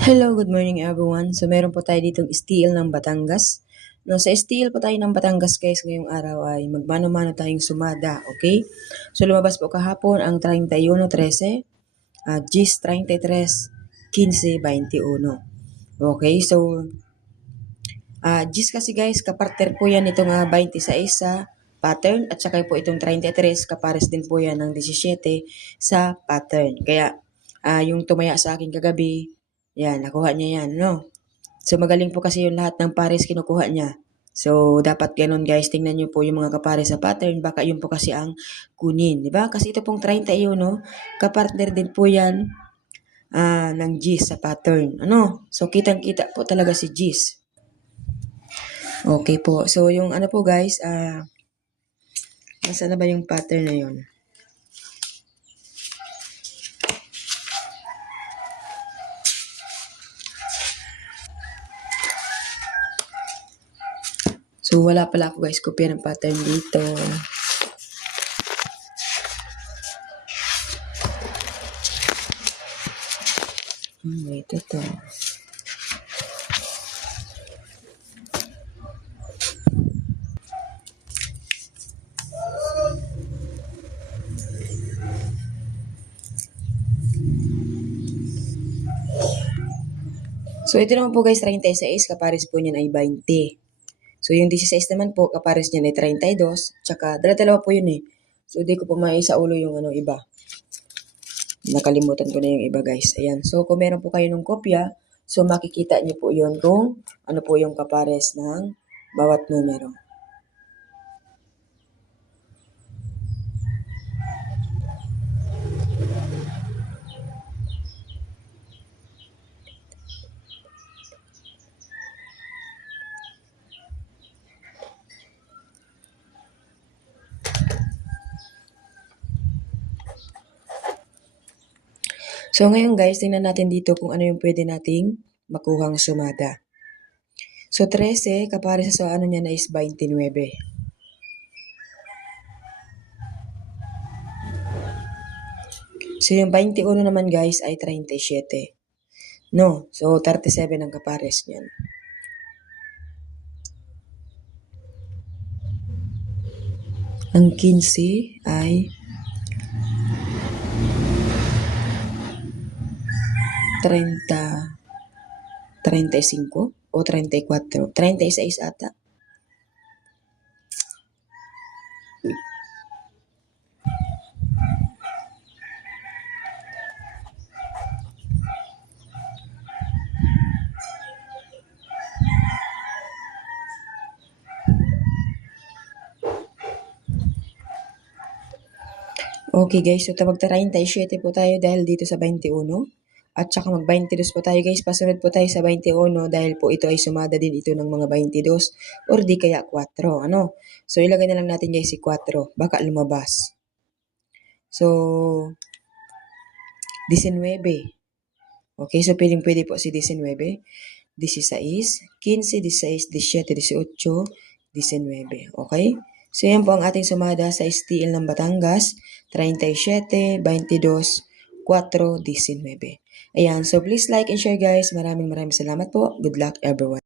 Hello, good morning everyone. So meron po tayo ditong STL ng Batangas. No, sa STL po tayo ng Batangas guys, ngayong araw ay magmano-mano tayong sumada, okay? So lumabas po kahapon ang 31-13, GIS 33-15-21. Okay, so GIS kasi guys, kapartner po yan itong 26 sa pattern at saka po itong 33, kapares din po yan ng 17 sa pattern. Kaya yung tumaya sa akin kagabi, yan, nakuha niya yan, no? So magaling po kasi yung lahat ng pares kinukuha niya. So dapat ganun guys, tingnan niyo po yung mga kapares sa pattern, baka yun po kasi ang kunin, di ba? Kasi ito pong 31, no? Kapartner din po yan ng GIS sa pattern. Ano? So kitang-kita po talaga si GIS. Okay po. So yung ano po guys, nasaan na ba yung pattern na yun? So wala pala ako guys, kopya ng pattern dito. Wait, ito. So ito naman po guys, 36, kapares po niyan ay 20. So yung 16 naman po, kapares niyan ay 32, tsaka dala-dalawa po yun eh. So di ko po maisaulo yung iba. Nakalimutan ko na yung iba guys. Ayan. So kung meron po kayo ng kopya, so makikita niyo po yun kung ano po yung kapares ng bawat numero. So ngayon guys, tingnan natin dito kung ano yung pwede nating makuhang sumada. So 13, kapares sa ano niya na is 29. So yung 21 naman guys ay 37. No, so 37 ang kapares niyan. Ang 15 ay 35 o 34. 36 ata. Okay guys, so mag-37 po tayo dahil dito sa 21. At saka mag-22 po tayo guys, pasunod po tayo sa 21 dahil po ito ay sumada din ito ng mga 22 or di kaya 4. Ano? So ilagay na lang natin guys si 4, baka lumabas. So 19. Okay, so pwede po si 19, 16, 15, 16, 17, 18, 19. Okay? So yan po ang ating sumada sa STL ng Batangas, 37, 22, 4, 19. Ayan, so please like and share guys. Maraming salamat po. Good luck everyone.